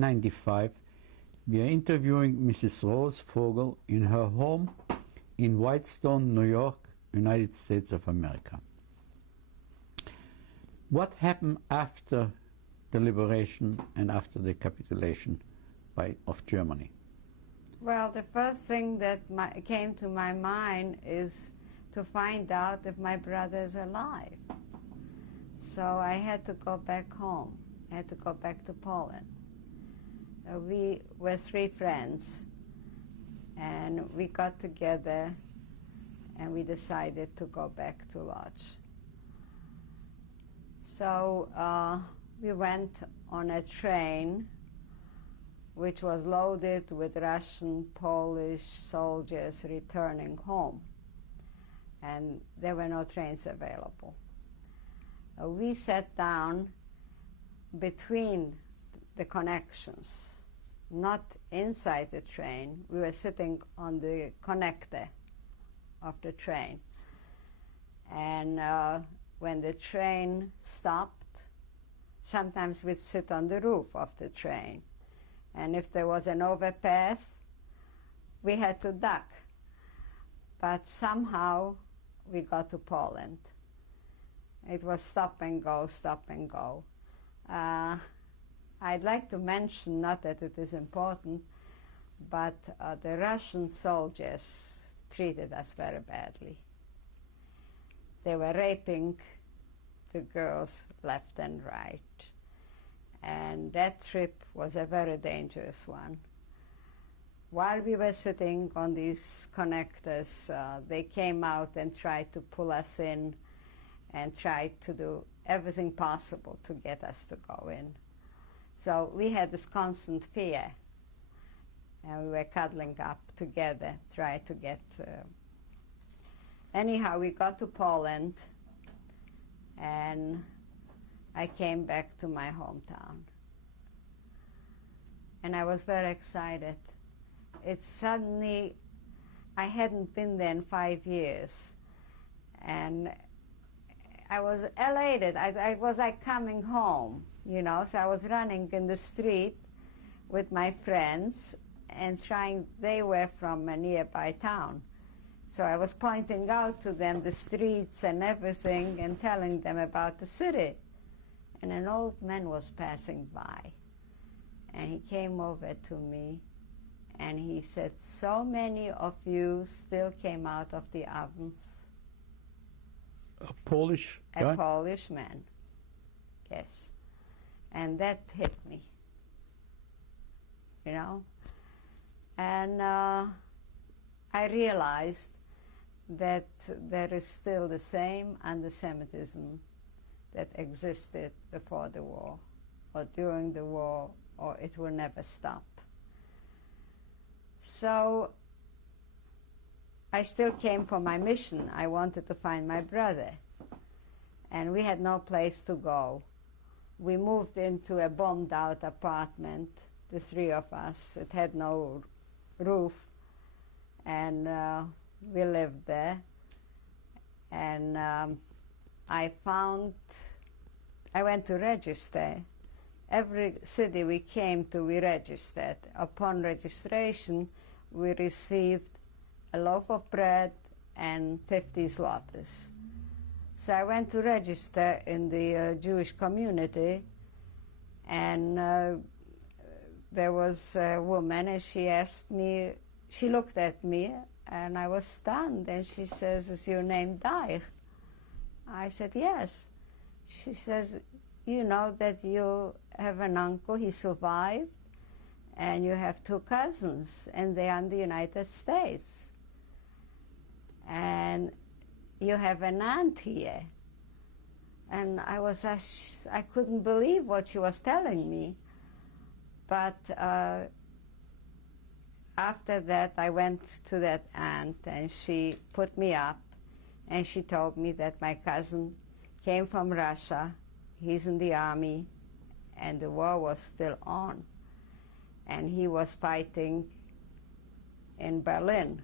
1995, we are interviewing Mrs. Rose Fogel in her home in Whitestone, New York, United States of America. What happened after the liberation and after the capitulation of Germany? Well, the first thing that came to my mind is to find out if my brother is alive. So I had to go back home. I had to go back to Poland. We were three friends, and we got together and we decided to go back to Lodz. So we went on a train which was loaded with Russian, Polish soldiers returning home, and there were no trains available. We sat down between the connections, not inside the train. We were sitting on the connector of the train. And when the train stopped, sometimes we'd sit on the roof of the train. And if there was an overpass, we had to duck. But somehow we got to Poland. It was stop and go, stop and go. I'd like to mention, not that it is important, but the Russian soldiers treated us very badly. They were raping the girls left and right. And that trip was a very dangerous one. While we were sitting on these connectors, they came out and tried to pull us in and tried to do everything possible to get us to go in. So we had this constant fear, and we were cuddling up together, trying to get... Anyhow, we got to Poland, and I came back to my hometown. And I was very excited. It's suddenly, I hadn't been there in 5 years, and I was elated. I was like coming home, you know, so I was running in the street with my friends and they were from a nearby town. So I was pointing out to them the streets and everything and telling them about the city. And an old man was passing by, and he came over to me and he said, "So many of you still came out of the ovens." A Polish guy? A Polish man, yes. And that hit me, you know. And I realized that there is still the same anti-Semitism that existed before the war, or during the war, or it will never stop. So I still came for my mission. I wanted to find my brother, and we had no place to go. We moved into a bombed-out apartment, the three of us. It had no roof, and we lived there. And I went to register. Every city we came to, we registered. Upon registration, we received a loaf of bread and 50 zlotys. So I went to register in the Jewish community, and there was a woman, and she asked me, she looked at me, and I was stunned, and she says, "Is your name Daich?" I said, "Yes." She says, "You know that you have an uncle, he survived, and you have two cousins, and they are in the United States. And you have an aunt here." And I couldn't believe what she was telling me. But after that, I went to that aunt, and she put me up, and she told me that my cousin came from Russia. He's in the army, and the war was still on. And he was fighting in Berlin.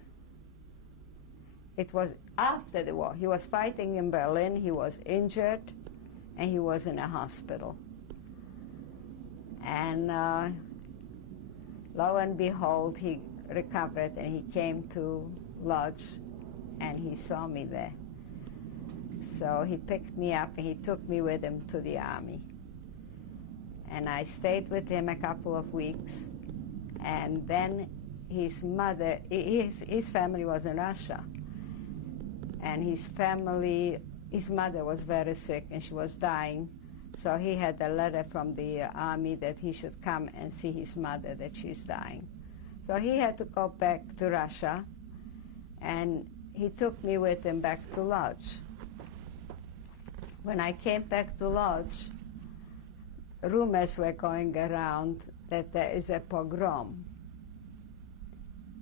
It was after the war. He was fighting in Berlin, he was injured, and he was in a hospital. And Lo and behold, he recovered and he came to Lodge and he saw me there. So he picked me up and he took me with him to the army. And I stayed with him a couple of weeks, and then his mother, his family was in Russia, and his mother was very sick and she was dying, so he had a letter from the army that he should come and see his mother, that she's dying. So he had to go back to Russia, and he took me with him back to Lodz. When I came back to Lodz, rumors were going around that there is a pogrom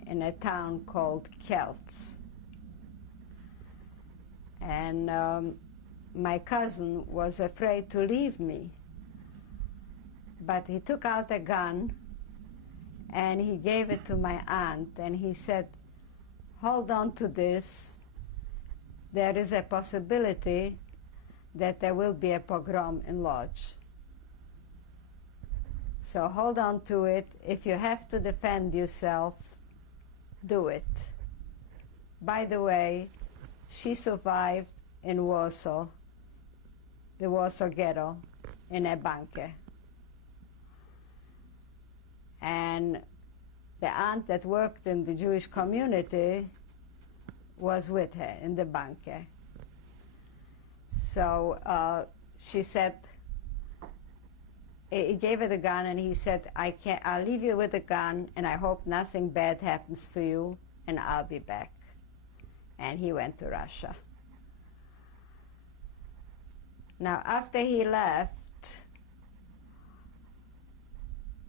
in a town called Kielce. And my cousin was afraid to leave me, but he took out a gun and he gave it to my aunt, and he said, hold on to this. There is a possibility that there will be a pogrom in Lodz. So hold on to it. If you have to defend yourself, do it. By the way, she survived in Warsaw, the Warsaw Ghetto, in a bunker. And the aunt that worked in the Jewish community was with her in the bunker. So she said, he gave her the gun and he said, I'll leave you with the gun and I hope nothing bad happens to you and I'll be back. And he went to Russia. Now, after he left,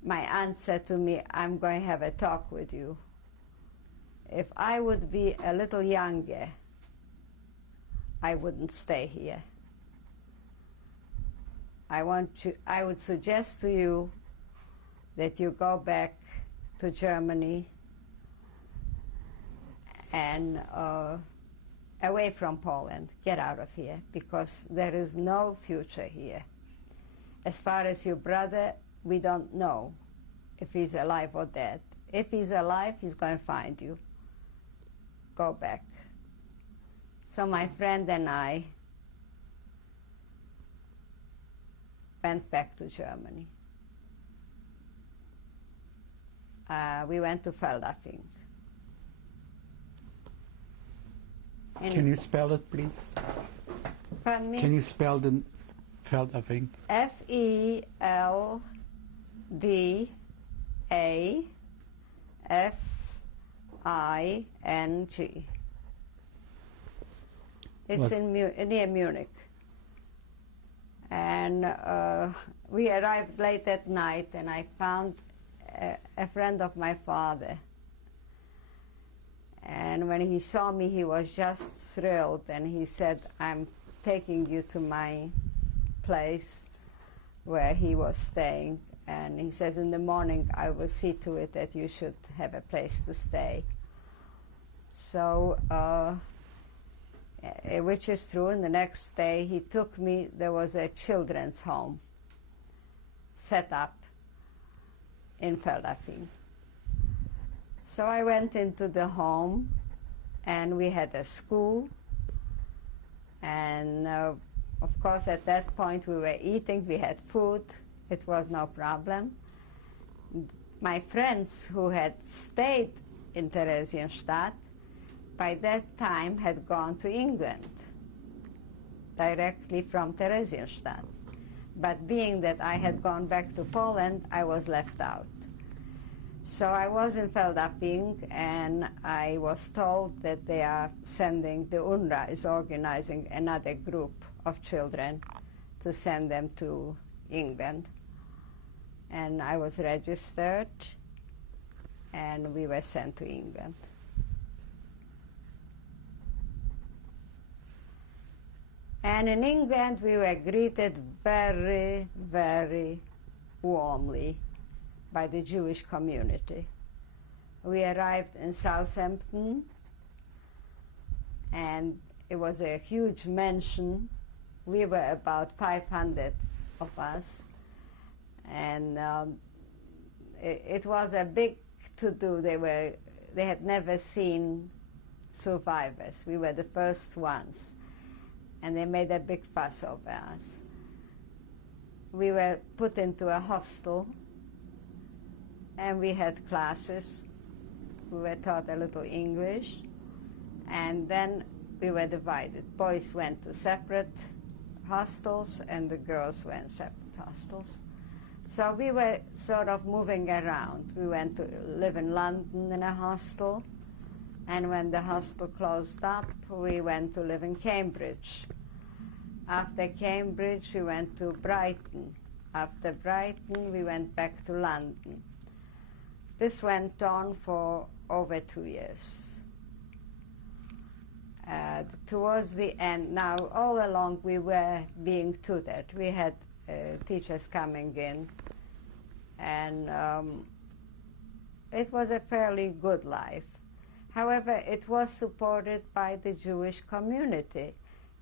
my aunt said to me, I'm going to have a talk with you. If I would be a little younger, I wouldn't stay here. I would suggest to you that you go back to Germany and away from Poland. Get out of here, because there is no future here. As far as your brother, we don't know if he's alive or dead. If he's alive, he's going to find you. Go back. So my friend and I went back to Germany. We went to Feldafing. Can you spell it, please? Pardon me? Can you spell the Feldafing? Feldafing. It's near Munich. And we arrived late at night, and I found a friend of my father. And when he saw me, he was just thrilled, and he said, I'm taking you to my place where he was staying. And he says, in the morning, I will see to it that you should have a place to stay. So, which is true, and the next day he took me, there was a children's home set up in Feldafing. So I went into the home, and we had a school, and of course at that point we were eating, we had food, it was no problem. My friends who had stayed in Theresienstadt by that time had gone to England, directly from Theresienstadt. But being that I had gone back to Poland, I was left out. So I was in Feldafing, and I was told that they are sending, the UNRWA is organizing another group of children to send them to England. And I was registered, and we were sent to England. And in England, we were greeted very, very warmly by the Jewish community. We arrived in Southampton, and it was a huge mansion. We were about 500 of us, and it was a big to-do. They had never seen survivors. We were the first ones, and they made a big fuss over us. We were put into a hostel, and we had classes. We were taught a little English, and then we were divided. Boys went to separate hostels, and the girls went separate hostels. So we were sort of moving around. We went to live in London in a hostel, and when the hostel closed up, we went to live in Cambridge. After Cambridge, we went to Brighton. After Brighton, we went back to London. This went on for over 2 years. Towards the end, now all along we were being tutored. We had teachers coming in, and it was a fairly good life. However, it was supported by the Jewish community,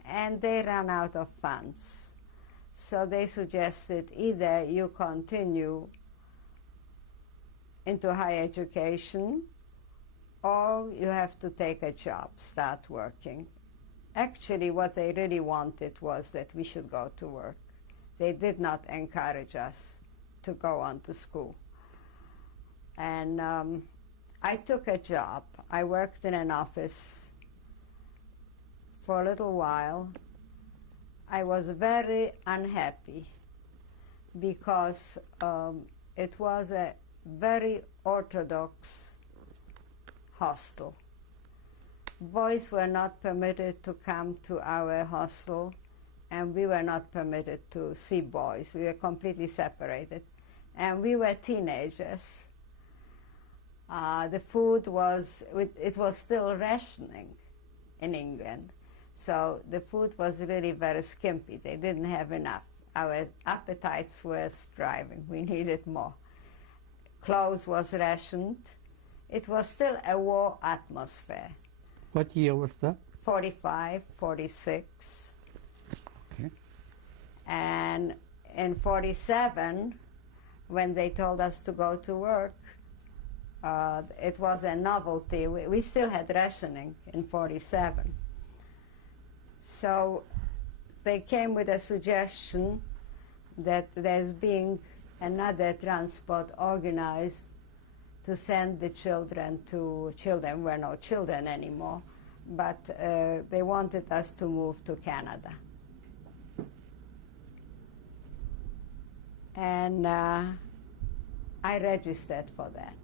and they ran out of funds. So they suggested either you continue into higher education, or you have to take a job, start working. Actually, what they really wanted was that we should go to work. They did not encourage us to go on to school. And I took a job. I worked in an office for a little while. I was very unhappy because it was a very orthodox hostel. Boys were not permitted to come to our hostel, and we were not permitted to see boys. We were completely separated. And we were teenagers. The food was, it was still rationing in England. So the food was really very skimpy. They didn't have enough. Our appetites were striving. We needed more. Clothes was rationed. It was still a war atmosphere. What year was that? 45, 46. Okay. And in 47, when they told us to go to work, it was a novelty. We still had rationing in 47. So they came with a suggestion that there's being another transport organized to send the children to, children were no children anymore, but they wanted us to move to Canada. And I registered for that.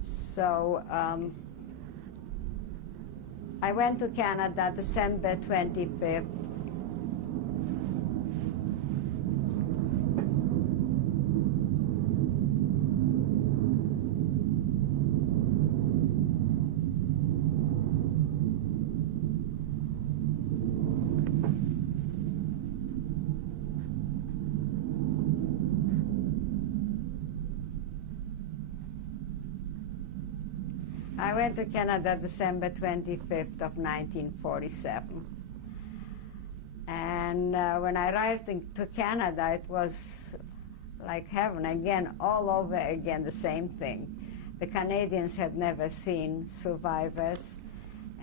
So I went to Canada December 25th. I went to Canada December 25th of 1947. And when I arrived to Canada, it was like heaven again, all over again, the same thing. The Canadians had never seen survivors,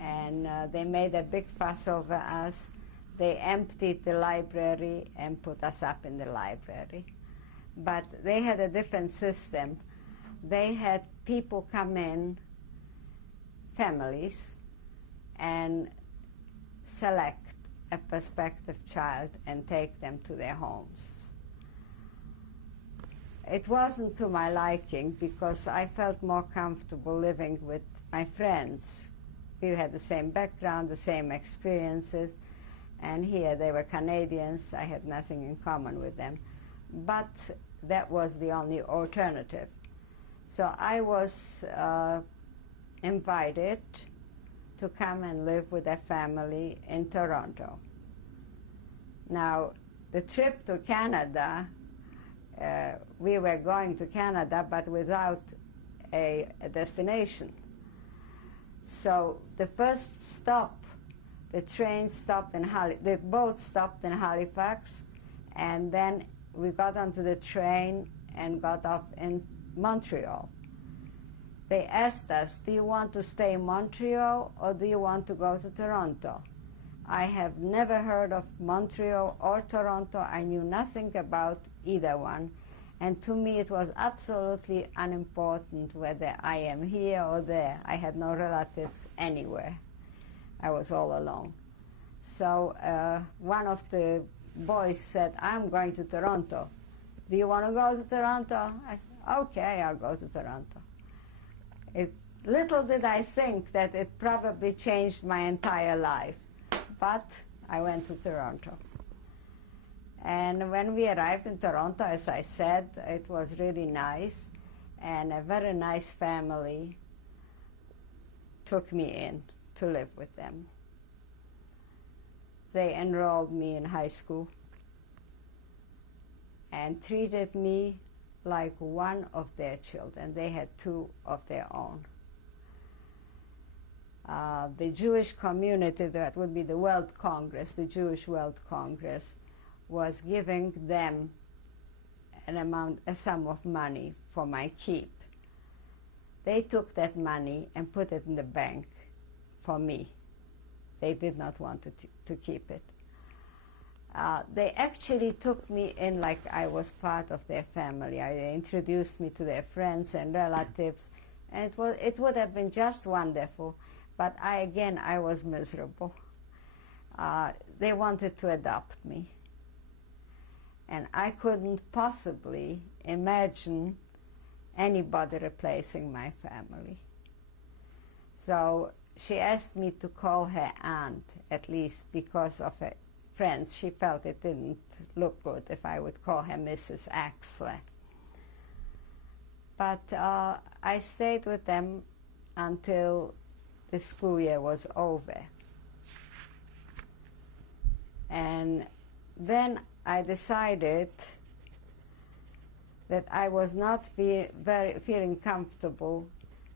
and they made a big fuss over us. They emptied the library and put us up in the library. But they had a different system. They had people come in, families, and select a prospective child and take them to their homes. It wasn't to my liking because I felt more comfortable living with my friends. We had the same background, the same experiences, and here they were Canadians. I had nothing in common with them. But that was the only alternative. So I was invited to come and live with a family in Toronto. Now, the trip to Canada, we were going to Canada, but without a destination. So the first stop, the train stopped in the boat stopped in Halifax, and then we got onto the train and got off in Montreal. They asked us, do you want to stay in Montreal or do you want to go to Toronto? I have never heard of Montreal or Toronto. I knew nothing about either one. And to me, it was absolutely unimportant whether I am here or there. I had no relatives anywhere. I was all alone. So one of the boys said, I'm going to Toronto. Do you want to go to Toronto? I said, okay, I'll go to Toronto. Little did I think that it probably changed my entire life. But I went to Toronto. And when we arrived in Toronto, as I said, it was really nice. And a very nice family took me in to live with them. They enrolled me in high school and treated me like one of their children. They had two of their own. The Jewish community, that would be the World Congress, the Jewish World Congress, was giving them a sum of money for my keep. They took that money and put it in the bank for me. They did not want to keep it. They actually took me in like I was part of their family. They introduced me to their friends and relatives, and it would have been just wonderful, but I was miserable. They wanted to adopt me, and I couldn't possibly imagine anybody replacing my family. So she asked me to call her aunt, at least because of her friends. She felt it didn't look good if I would call her Mrs. Axler. But I stayed with them until the school year was over. And then I decided that I was not feeling comfortable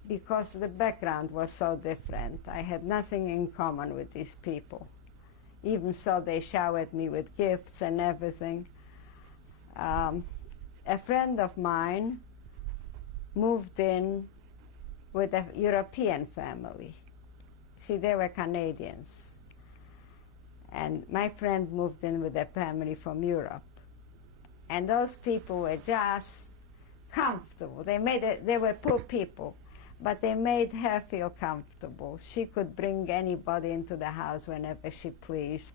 because the background was so different. I had nothing in common with these people. Even so, they showered me with gifts and everything. A friend of mine moved in with a European family. See, they were Canadians. And my friend moved in with a family from Europe. And those people were just comfortable. They were poor people, but they made her feel comfortable. She could bring anybody into the house whenever she pleased.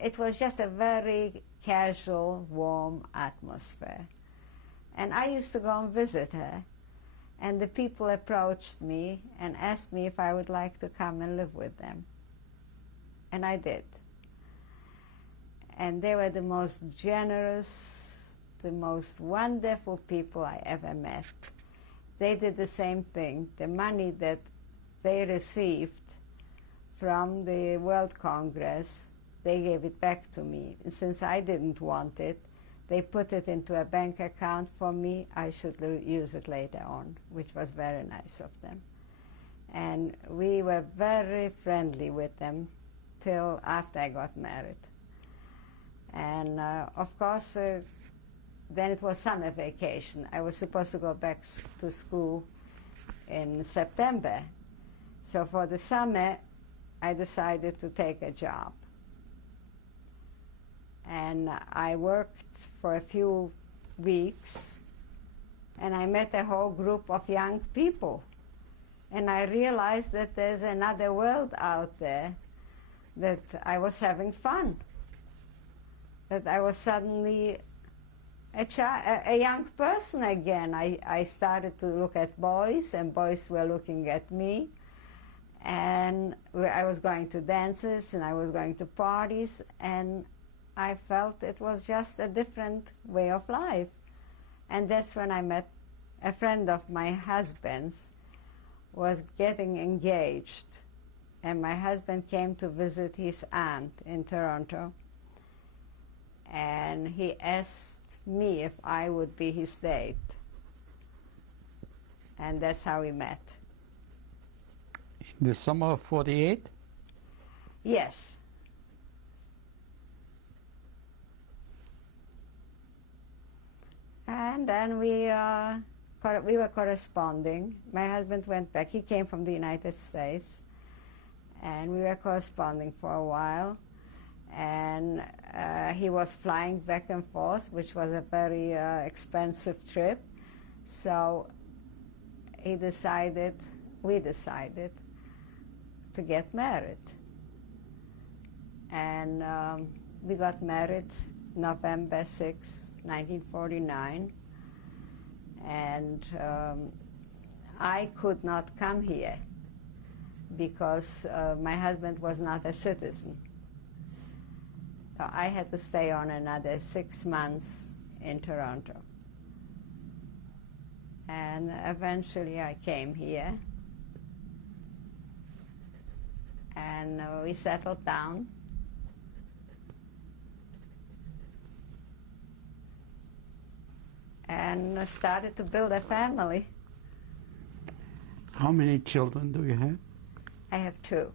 It was just a very casual, warm atmosphere. And I used to go and visit her. And the people approached me and asked me if I would like to come and live with them. And I did. And they were the most generous, the most wonderful people I ever met. They did the same thing. The money that they received from the World Congress, they gave it back to me. And since I didn't want it, they put it into a bank account for me. I should use it later on, which was very nice of them. And we were very friendly with them till after I got married. And of course, then it was summer vacation. I was supposed to go back to school in September. So for the summer, I decided to take a job. And I worked for a few weeks, and I met a whole group of young people. And I realized that there's another world out there, that I was having fun, that I was suddenly a young person again. I started to look at boys, and boys were looking at me. And I was going to dances, and I was going to parties, and I felt it was just a different way of life. And that's when I met a friend of my husband's, was getting engaged. And my husband came to visit his aunt in Toronto. And he asked me if I would be his date. And that's how we met. In the summer of 48? Yes. And then we were corresponding. My husband went back. He came from the United States. And we were corresponding for a while. And he was flying back and forth, which was a very expensive trip. So we decided to get married. And we got married November 6, 1949. And I could not come here because my husband was not a citizen. So I had to stay on another 6 months in Toronto. And eventually I came here. And we settled down. And started to build a family. How many children do you have? I have 2.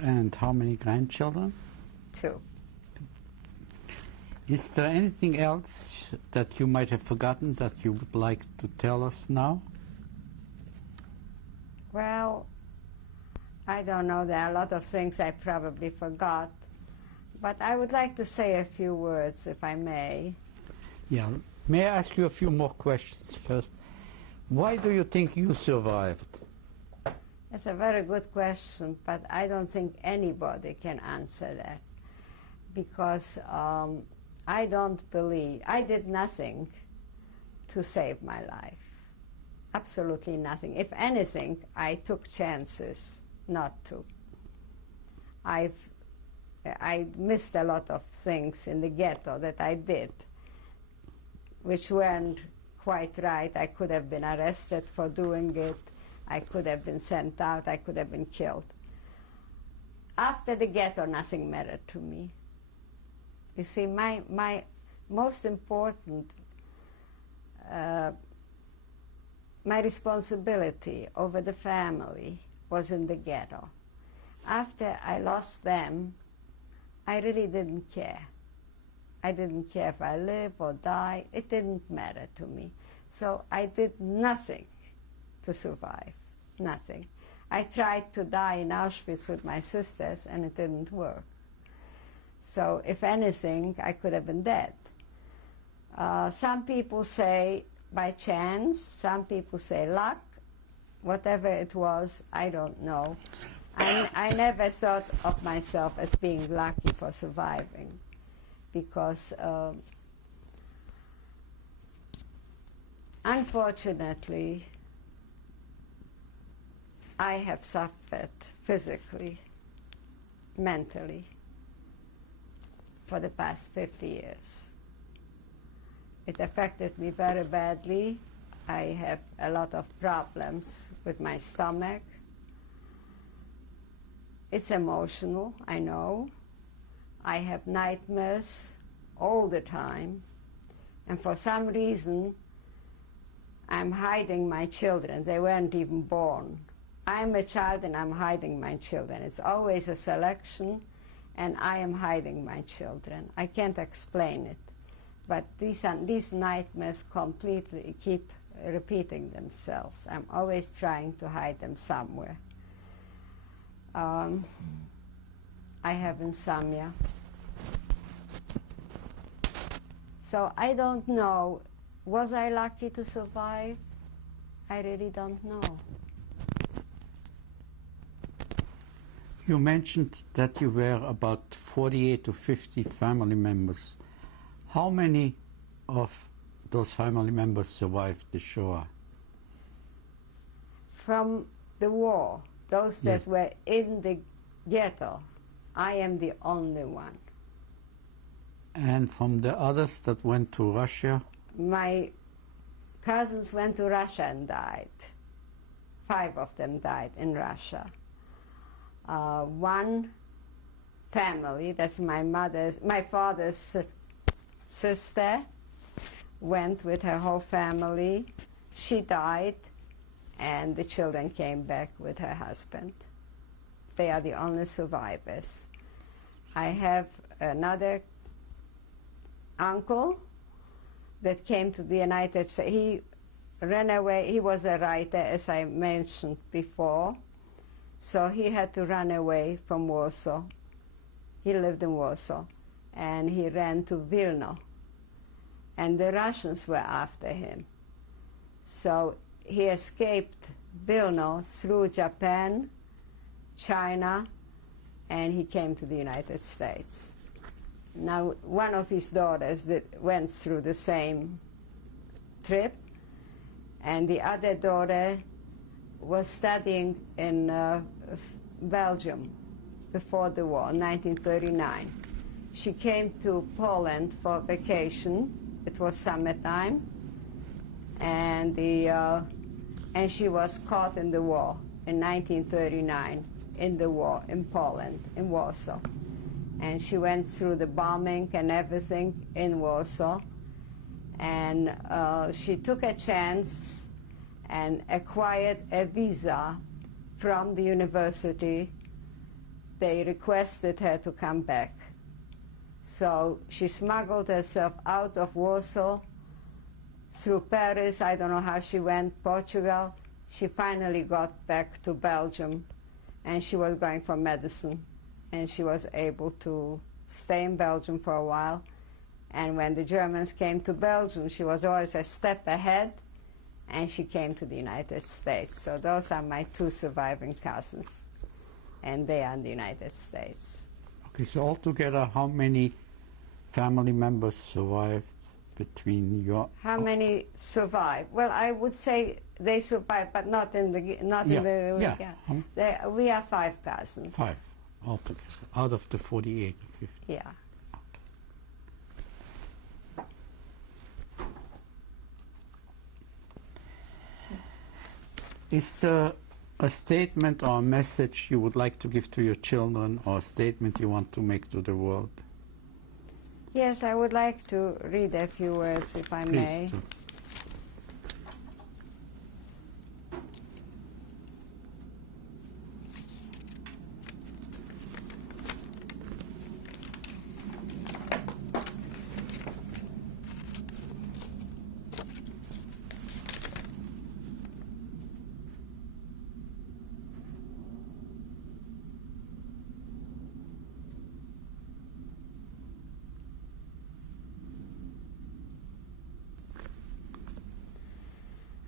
And how many grandchildren? 2. Is there anything else that you might have forgotten that you would like to tell us now? Well, I don't know. There are a lot of things I probably forgot. But I would like to say a few words, if I may. Yeah. May I ask you a few more questions first? Why do you think you survived? That's a very good question, but I don't think anybody can answer that. Because I don't believe, I did nothing to save my life. Absolutely nothing. If anything, I took chances not to. I missed a lot of things in the ghetto that I did, which weren't quite right. I could have been arrested for doing it. I could have been sent out. I could have been killed. After the ghetto, nothing mattered to me. You see, my most important, my responsibility over the family was in the ghetto. After I lost them, I really didn't care. I didn't care if I live or die. It didn't matter to me. So I did nothing to survive, nothing. I tried to die in Auschwitz with my sisters, and it didn't work. So if anything, I could have been dead. Some people say by chance, some people say luck. Whatever it was, I don't know. I never thought of myself as being lucky for surviving, because unfortunately, I have suffered physically, mentally, for the past 50 years. It affected me very badly. I have a lot of problems with my stomach. It's emotional, I know. I have nightmares all the time. And for some reason, I'm hiding my children. They weren't even born. I'm a child and I'm hiding my children. It's always a selection, and I am hiding my children. I can't explain it. But these nightmares completely keep repeating themselves. I'm always trying to hide them somewhere. I have insomnia. So I don't know. Was I lucky to survive? I really don't know. You mentioned that you were about 48 to 50 family members. How many of those family members survived the Shoah? From the war, those that Yes. were in the ghetto, I am the only one. And from the others that went to Russia? My cousins went to Russia and died. 5 of them died in Russia. One family, that's my father's sister, went with her whole family. She died, and the children came back with her husband. They are the only survivors. I have another uncle that came to the United States. He ran away. He was a writer, as I mentioned before, so he had to run away from Warsaw. He lived in Warsaw, and he ran to Vilna, and the Russians were after him. So he escaped Vilna through Japan, China, and he came to the United States. Now, one of his daughters that went through the same trip, and the other daughter was studying in Belgium before the war, 1939. She came to Poland for vacation. It was summertime, and she was caught in the war in 1939, in the war in Poland, in Warsaw. And she went through the bombing and everything in Warsaw. And she took a chance and acquired a visa from the university. They requested her to come back. So she smuggled herself out of Warsaw through Paris. I don't know how she went, Portugal. She finally got back to Belgium, and she was going for medicine. And she was able to stay in Belgium for a while. And when the Germans came to Belgium, she was always a step ahead, and she came to the United States. So those are my two surviving cousins, and they are in the United States. Okay, so altogether, how many family members survived between your... How many survived? Well, I would say they survived, but not in the... We are 5 cousins. 5 altogether, out of the 48 or 50. Yeah. Is there a statement or a message you would like to give to your children, or a statement you want to make to the world? Yes, I would like to read a few words, if I may. Please do.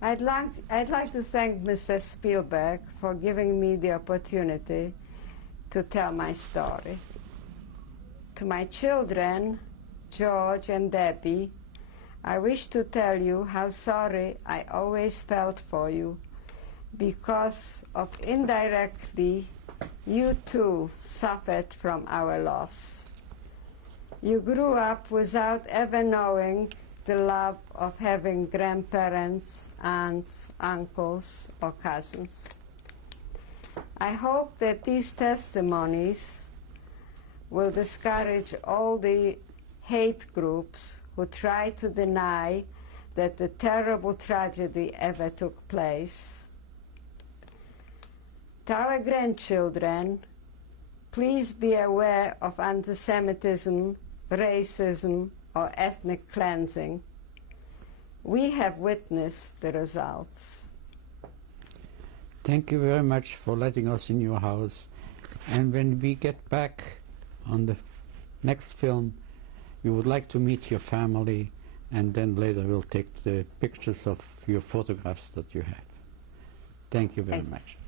I'd like to thank Mr. Spielberg for giving me the opportunity to tell my story. To my children, George and Debbie, I wish to tell you how sorry I always felt for you, because of indirectly you too suffered from our loss. You grew up without ever knowing the love of having grandparents, aunts, uncles, or cousins. I hope that these testimonies will discourage all the hate groups who try to deny that the terrible tragedy ever took place. To our grandchildren, please be aware of anti-Semitism, racism, or ethnic cleansing. We have witnessed the results. Thank you very much for letting us in your house. And when we get back on the next film, we would like to meet your family, and then later we'll take the pictures of your photographs that you have. Thank you very much.